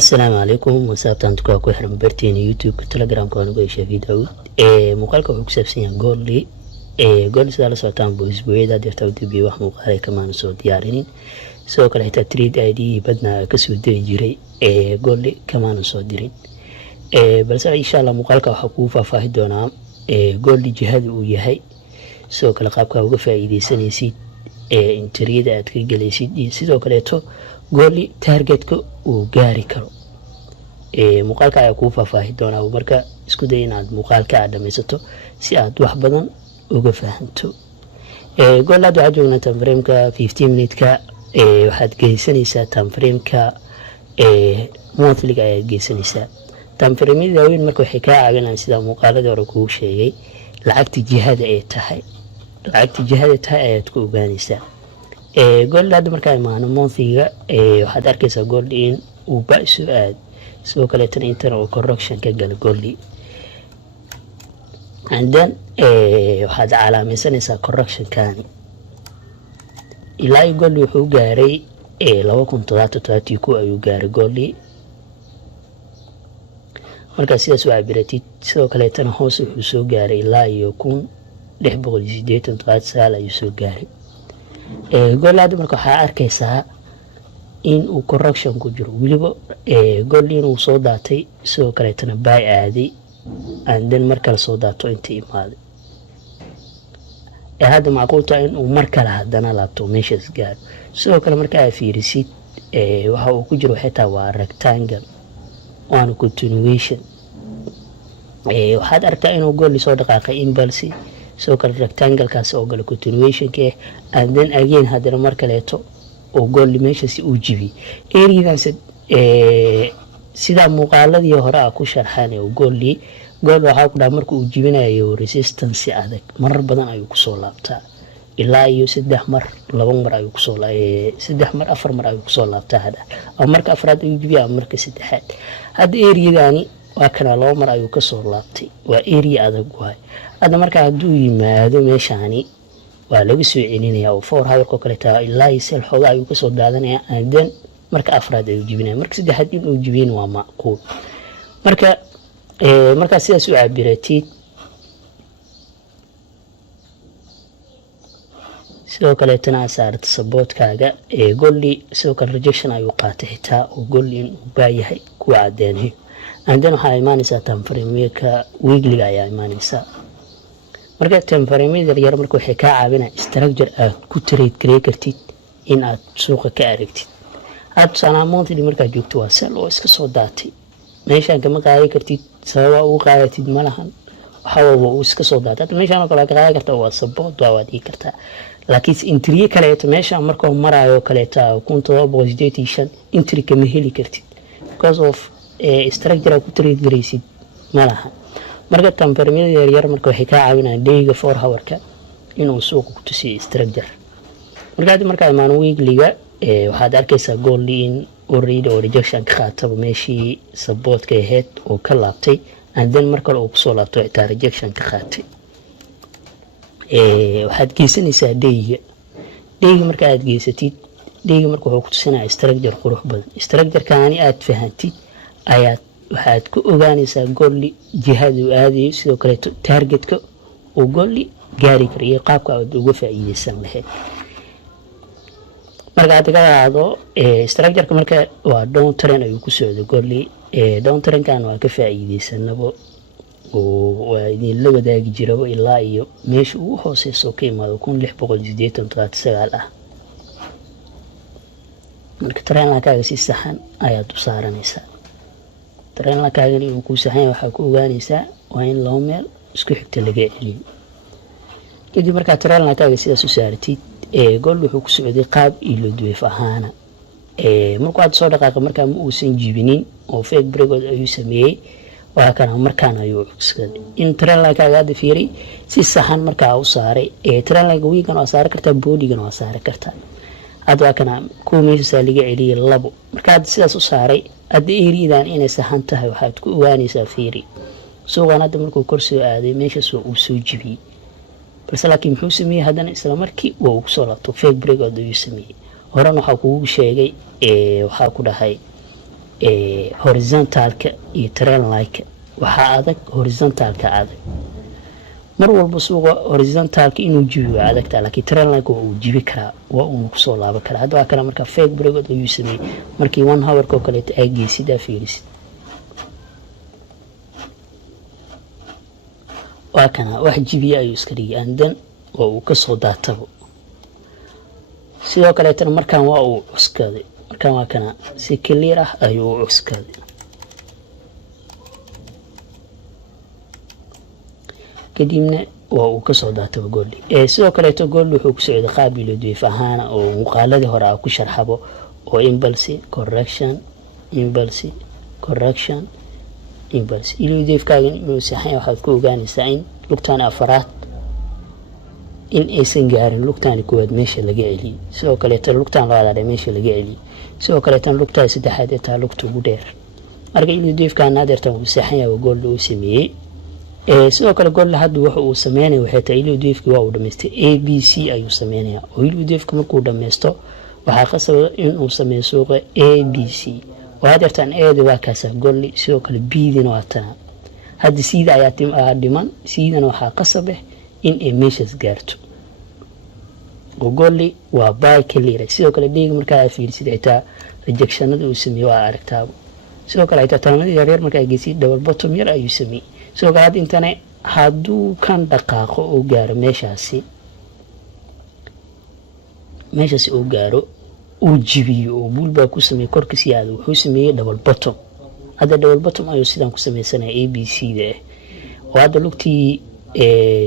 السلام عليكم وسابتان تكوا ku xiran barteena youtube telegram ka ugu yeeshay video muuqaalka wuxuu ku saabsan yahay gool sida la socotaan boosbuuyada dirta u dib wax muuqaal ay kamaan soo diyaarinin sidoo kale xitaa trade id badna ka soo diri jiray gool kamaan soo dirin balse insha Allah muuqaalka waxa ku faahfaahin doonaa gool jihada uu yahay sidoo kale qaabka uga faa'iideysanaysid interiyada aad ka galaysid sidoo kale gool targetka uu gaari karo muuqaalka ayaa ku faahfaahin doonaa marka isku day inaad muuqaalka aad dhamaysato si aad wax badan uga fahanto goolaad waxa joognaa time frame-ka 15 minute-ka waxaad geysanaysaa time frame-ka monthly-ga ayaad geysanaysaa time frame-yada weyn marka waxay ka caawinayaan sida muuqaaladii hore kuu sheegay lacagta jihada ay tahay ayaad ku ogaanaysaa gold hadda markaa imaano monthly-ga waxaad arkaysaa gold in uu baaso aad sidoo kale tan intan oo correction ka gal gold and then waxaad calaamaysanaysaa correction kaani ilaa gold wuxuu gaaray 2017 ayuu gaaray gold marka sidaas waa cabiratid sidoo kale tan hoos wuxuu soo gaaray ilaa 1689 ayuu soo gaaray goolaad marka waxa arkaysaa in uu correction ku jiro waliba gool inuu soo daatay sidoo kale tan buy aaday and then markale soo daato inta imaaday hadda macquul tahay in uu markale hadana laabto meeshaas gaar sidoo kale marka aad fiirisid waxa uu ku jiro xitaa waa rectangle waana continuation waxaad aragtaa inuu gool soo dhaqaaqay impulse soo kale rectangle kaas oo gal continuation ka and then again hadana mar kaleeto oo gool meeshaasi uu jibi eridaas sida muuqaaladii hore ah ku sharxaan oo gool waxa ku dhaa markuu jibinayo resistance adag marar badan ayuu ku soo laabtaa ilaa iyo 3 mar 2 mar ayuu ku soo laabtaa 3 mar 4 mar ayuu ku soo laabtaa hada ama marka afraad ayuu jibiyaa marka saddexaad hada eridani waa kana 2 mar ayuu ka soo laabtay waa area adag waay hada marka haduu yimaado meeshani waa lagu soo celinayaa oo 4 hour kale taa ilaa sel xoga ayuu ka soo daadanayaa and then marka afraad ayuu jibinaya marka saddexaad inuu jibin waa macquul marka sidaas u cabiratid sidoo kale tan saarta support-kaaga goolli sidoo kale rejection ayuu qaatay xitaa oo goolli in uu baayahay ku cadeeyay and then waxa imaanaysaa time frame-ka weekly ayaa imaanaysaa marka time frame-yada yar marka waxay ka caawinayaan structure aad ku trade gareey kartid in aad suuqa ka aragtid aad sanaamoontii marka joogto waa sel oo iska soo daatay meeshaan kama qaaday kartid sabab uu qaadatid malahan waxa uu iska soo daatay meeshaan kale ka qaaday kartaa waa support waa dhigi kartaa laakiin entry kale meeshaan marka marayo kale taa 1785 entry kama heli kartid because of structure ku trade gareysid malahan marka time frame-yada yar marka waxay ka caawinayaan dayga 4 hour-ka inuu suuqa ku tusiyo structure marka imaan weekly-ga waxaad arkaysaa gool in already oo rejection ka qaatay meeshii support-ka ahayd oo ka laabtay and then markale uu ku soo laabto xitaa rejection ka qaatay waxaad geysanaysaa dayga marka aad geysatid dayga marka wuxuu ku tusinayaa structure qurux badan structure-kaani aad fahantid ayaad waxaad ku ogaanaysaa gool jihadu aadayo sidoo kale targetka oo gool gaari karo iyo qaabka aad uga faa'iideysan lahayd marka aad ka qaado structure-ka marka waa down trend ayuu ku socdo gool down trend-kan waa ka faa'iideysanaba oo waa idin la wadaagi jiraba ilaa iyo meesha ugu hooseyso ka imaado 1689 ah marka trend-kaaga si saxan ayaad u saaranaysaa trend-kaaga inuu ku saxan yahay waxa ku ogaanaysaa waa in loo meel isku xigta laga celiyo kadib marka trend-kaaga sidaas u saartid gool wuxuu ku socday qaab ilo duweef ahaana markuu aad soo dhaqaaqay marka ma uusan jibinin oo fake break ayuu sameeyay waa kana markaan ayuu cugsaday in trend-kaaga aad fiiri si saxan marka u saaray trend-kaaga weekan waa saar kartaa body-gan waa saar kartaa aad waa kana ku meesha laga celiyay labo marka aad sidaas u saaray aad eeridan inay saxan tahay waxaad ku ogaanaysaa fiiri suuqan hadda markuu kor soo aaday meesha uu soo jibiyay balse laakiin muxuu sameeyay hadana isla markii uu ku soo laabto fake break ayuu sameeyay horena waxa uu sheegay waxa ku dhahay horizontalka iyo trend line waxaa adag horizontalka adag mar walba suuqa horizontalka inuu jibiyo waa adagtaa laakiin trend line uu jibi karaa waa uu kusoo laaban karaa hadda waa kana marka fake breakout ayuu sameeyey markii 1 hour ko kale ay geesidaa fiirisid waa kana wax jibiya ayuu iska dhigay andan oo uu ka soo daatabo sidoo kale tan markaan waa uu cuskaday markaan waa kana si clear ah ayuu u cuskaday kadibna waa uu ka soo daatabo gooldi sidoo kale to gooldi wuxuu ku socday qaab iloodweef ahaan oo muuqaaladii hore ku sharxabo oo impulse correction impulse correction impulse iloodweefkaaga inuu saxan waxaad ku ogaanaysaa in lugtaan afaraad in aysan gaarin lugtaan koowaad meesha laga celiyay sidoo kale tan lugtaan labaad meesha laga celiyay sidoo kale tan lugtaan saddexaad ee taa lugta ugu dheer marka iloodweefkaan adeertan uu saxan yahay gooldi uu sameeyay sidoo kale gool hadda waxa uu sameeyay waxay tahay iloodweefkii waa uu dhameystay ABC ayuu sameeyaa oo iloodweefka markuu dhameysto waxa qasab in uu sameeyo suuqa ABC waa adeertan eedo waa kaasa gool sidoo kale B'dina waa tan hadda sida ayaa dhiman sidana waxa qasab in ay meeshas gaarto gool waa buy clear sidoo kale dhiig marka ay fiirsid xitaa rejectionada uu sameeyo waa aragtaa sidoo kale xitaa taanadii yaryar marka ay geesay double bottom yar ayuu sameeyay sidoo kale intana hadduu kan dhaqaaqo oo gaaro meeshaasi uu gaaro uu jibiyo oo bulba ku sameeyo korkiisa aad wuxuu sameeyay double bottom hadda double bottom ayuu sidaan ku sameeysanay ABC-da oo hadda lugtii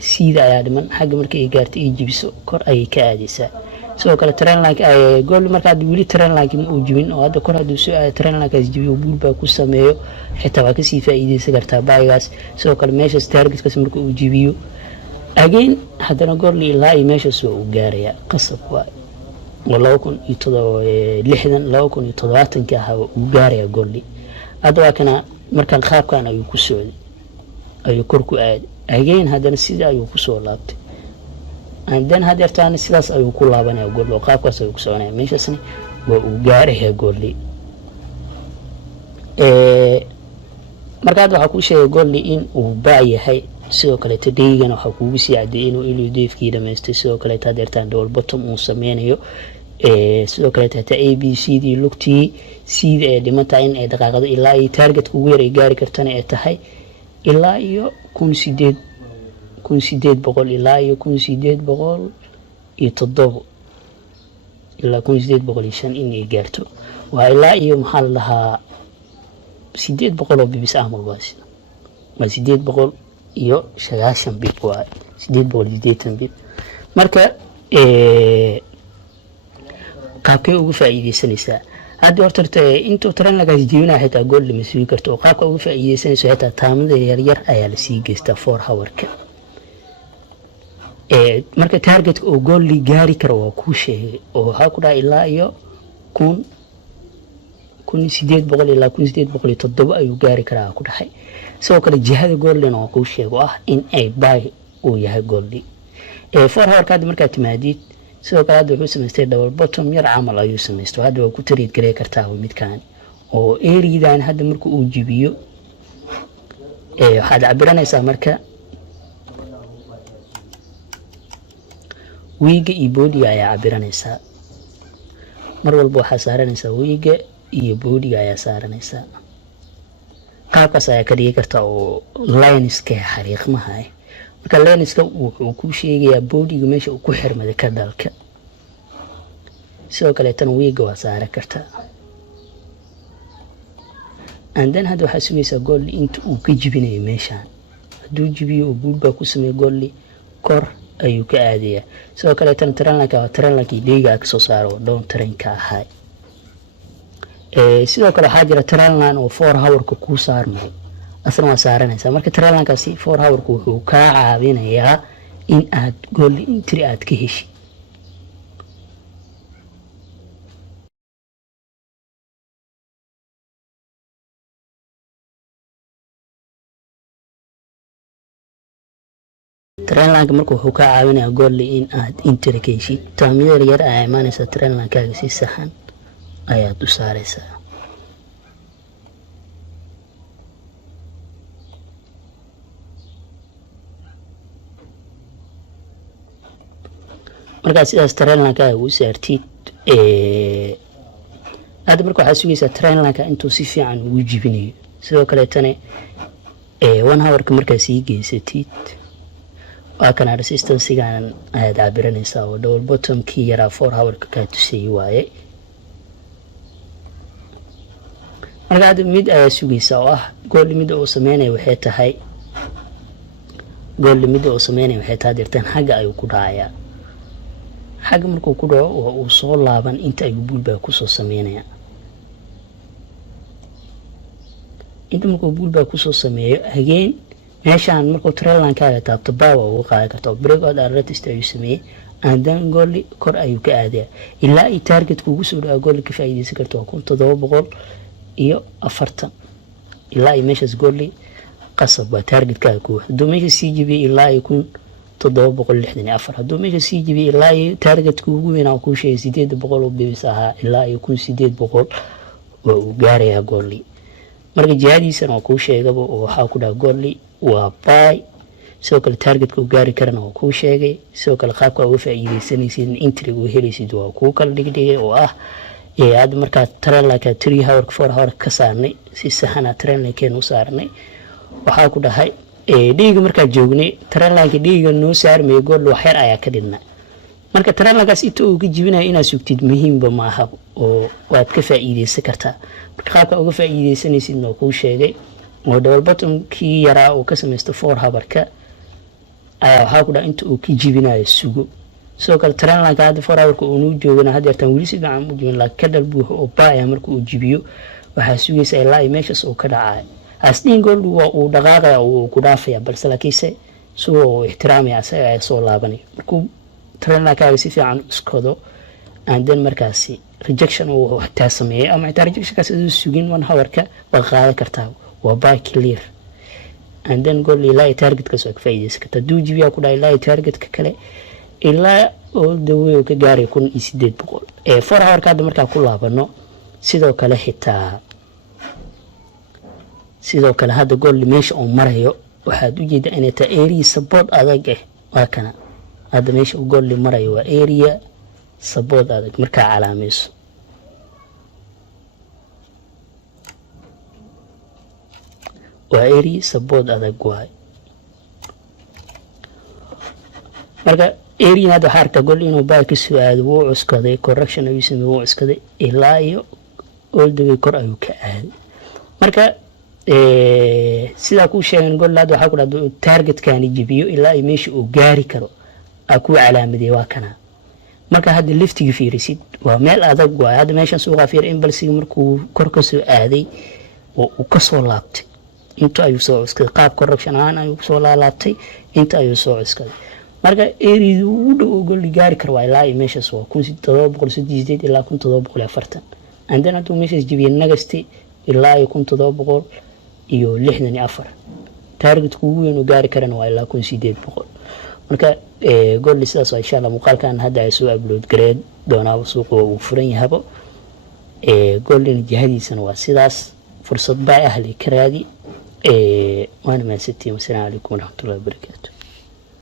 sida ayaa dhiman xagga markay gaartay ay jibiso kor ay ka aadaysaa sidoo kale trend line ay gool marka wili trend line uu jibin oo hadda kor haduu soo aad trend line kaas jibiyo bulba ku sameeyo xitaa waa ka sii faa'iideysan kartaa baygaas sidoo kale meesha targetkaas marka uu jibiyo again hadana gool ilaa ay meesha soo gaaraya qasab waa 2060 ka ah uu gaaraya gool hadda waa kana markan qaabkan ayuu ku socday ayuu kor ku aad again hadana sida ayuu ku soo laabtay andan hadeertaan sidaas ayuu ku laabanaya gool oo qaabkaas ayuu ku soconaya meeshasna waa uu gaaraya gool markaad waxa ku sheegay gool in uu baayahay sidoo kale tadaygan waxa kuugu sii cadeeyay inuu iloodweefkii dhameystay sidoo kale hadeertaan double bottom uu sameeyo sidoo kale taa ABC di lugtii sida ay dhimata in ay dhaqaaqdo ilaa ay target ugu yar ay gaari kartana ay tahay ilaa iyo 1800 ilaa iyo 1800 iyo 7 ilaa 1805 in ay gaarto waa ilaa iyo maxaa lahaa 800 oo bibis amal waasi ma 800 iyo 9 bib waa 880 bib marka qaabkay ugu faa'iideysanaysaa hadda horta intuu trend lagaas jiibina xitaa gool lama sii karto qaabka ugu faa'iideysanayso xitaa taamada yar ayaa la sii geystaa 4 hour-ka marka targetka oo gool li gaari karo waa ku sheegay oo waxa ku dhaay ilaa iyo 1800 ilaa 1807 ayuu gaari karaa ku dhaxay sidoo kale jihada goolna waa ku sheego ah in ay buy uu yahay gooldi 4 hour-ka marka timaadid sidoo kale wuxuu sameystay double bottom yar camal ayuu sameystay hadda waa ku trade gareey kartaa midkaan oo area-dan hadda marka uu jibiyo waxaad cabiranaysaa marka wiiga iyo boodiga ayaa cabiranaysaa mar walba waxaa saaranaysaa wiiga iyo boodiga ayaa saaranaysaa qaabkaas ayaa ka dhigi kartaa oo lineska xariiqmaha marka lineska wuxuu ku sheegayaa boodiga meesha uu ku xirmaday ka dalka sidoo kale tan wiiga waa saaran kartaa andan hadda waxaa sugaysaa gool inta uu ka jibinayo meeshaan hadduu jibiyo oo bulba ku sameeyo gool kor ayuu ka aadaya sidoo kale tan trend-kii dhiiga ka soo saaro down trend-ka ahaa sidoo kale waxaa jira trend-line oo 4 hour-ka ku saarmay asna waa saaranaysaa marka trend-line-kaasi 4 hour-ka wuxuu ka caawinayaa in aad gool entry aad ka heshid trend-line markuu wuxuu ka caawinayaa gool in aad entry ka heshid taamiyada yar ay imaanaysa trend-line-kaaga si saxan ayaad u saaraysaa marka sidaas trailanka ugu saartid hadda marka waxaa sugaysaa trailanka intuu si fiican ugu jibinayo sidoo kale tane 1 hour-ka markaa sii geysatid waa kana resistance-gan ayaad cabiranaysaa oo double bottom-kii yaraa 4 hour-ka kaa tusayay waaye marka hadda mid ayaa sugaysaa oo ah goal limit uu sameynaya waxay tahay dirtaan xagga ayuu ku dhacayaa xagga markuu ku dhaco waa uu soo laaban inta ayuu bullbaa kusoo sameynaya inta markuu bullbaa kusoo sameeyo again meeshaan markuu trailankaaga taabto baawa uga qaadi karta breakout artist ayuu sameeyey andan goolli kor ayuu ka aadaya ilaa ay targetka ugu soo dhawa goolli ka faa'iideysan karto waa 1740 ilaa ay meeshaas goolli qasab waa targetkaaga ku hadduu meesha sii jibiyay ilaa ay 1764 hadduu meesha sii jibiyay ilaa ay targetka ugu weyn ku sheegay 800 oo bibis ahaa ilaa ay 1800 waa uu gaarayaa goolli marka jihadiisana waa ku sheegaba oo waxa ku dhaca goolli waa buy sidoo kale targetka uu gaari karana waa ku sheegay sidoo kale qaabka uga faa'iideysanaysid entry uu helaysid waa ku kala dhigdhigay oo ah aad marka trailanka 3 hour 4 hour ka saarnay si saxana trailankeena u saarnay waxa ku dhahay dhiiga marka joognay trailanka dhiiga noo saarmay gool wax yar ayaa ka dhigna marka trailankaas intuu uga jibinayo inaad sugtid muhiimba ma aha oo waad ka faa'iideysan kartaa marka qaabka uga faa'iideysanaysid noo ku sheegay oo double bottom-kii yaraa oo ka sameeysto 4 hour-ka ayaa waxa ku dhahay inta uu ka jibinayo sugo sidoo kale trailanka hadda 4 hour-ka uu noo joogana hadda tan wili si fiican u jibin laakiin ka dalbuuxo oo baaya marka uu jibiyo waxaa sugaysaa ilaa ay meeshaas uu ka dhacayo asdin gool waa uu dhaqaaqaya uu ku dhaafaya balse laakiinse soo ixtiraamaya asaga ay soo laabanay markuu trailanka si fiican iskoodo and then markaasi rejection uu xitaa sameeyay ama xitaa rejectionkaas uu sugin 1 hour-ka waa qaadan kartaa waa buy clear and then goal ilaa targetka soo ka faa'iideysan kartaa duu jibiya ku dhaay ilaa targetka kale ilaa all the way ka gaaray 1800 4 hour-ka hadda markaa ku laabano sidoo kale hadda gool meesha uu marayo waxaad u jeedaa inay tahay area support adag waa kana hadda meesha uu gool marayo waa area support adag marka calaamayso waa area support adag waay marka area hada harta gool inuu baa ka soo aado wuu cuskaday correction ayuu sameeyay wuu cuskaday ilaa iyo all the way kor ayuu ka aaday marka sida ku sheegan gool hada waxa ku dhacdo targetkani jibiyo ilaa ay meesha uu gaari karo aku calaamadii waa kana marka hada liftiga fiirisid waa meel adag waa hada meeshan suuqa fiir impulsiga markuu kor ka soo aaday oo uu ka soo laabtay inta ayuu soo cuskaday qaab correction aan ayuu soo laabtay inta ayuu soo cuskaday marka area uu dhow gool gaari karo waa ilaa ay meeshaas waa 1738 ilaa 1740 and then atu meeshaas jibiyay nagasti ilaa ay 1764 targetku ugu weyn uu gaari karana waa ilaa 1800 marka gool sidaas insha Allah muuqaalkan hadda ay soo upload gareed doonaa suuqa uu furan yahay goolin jihadiisana waa sidaas fursad baa ahli karaadi waana ma sittii. Assalaamu alaykum warahmatullahi wabarakatuh.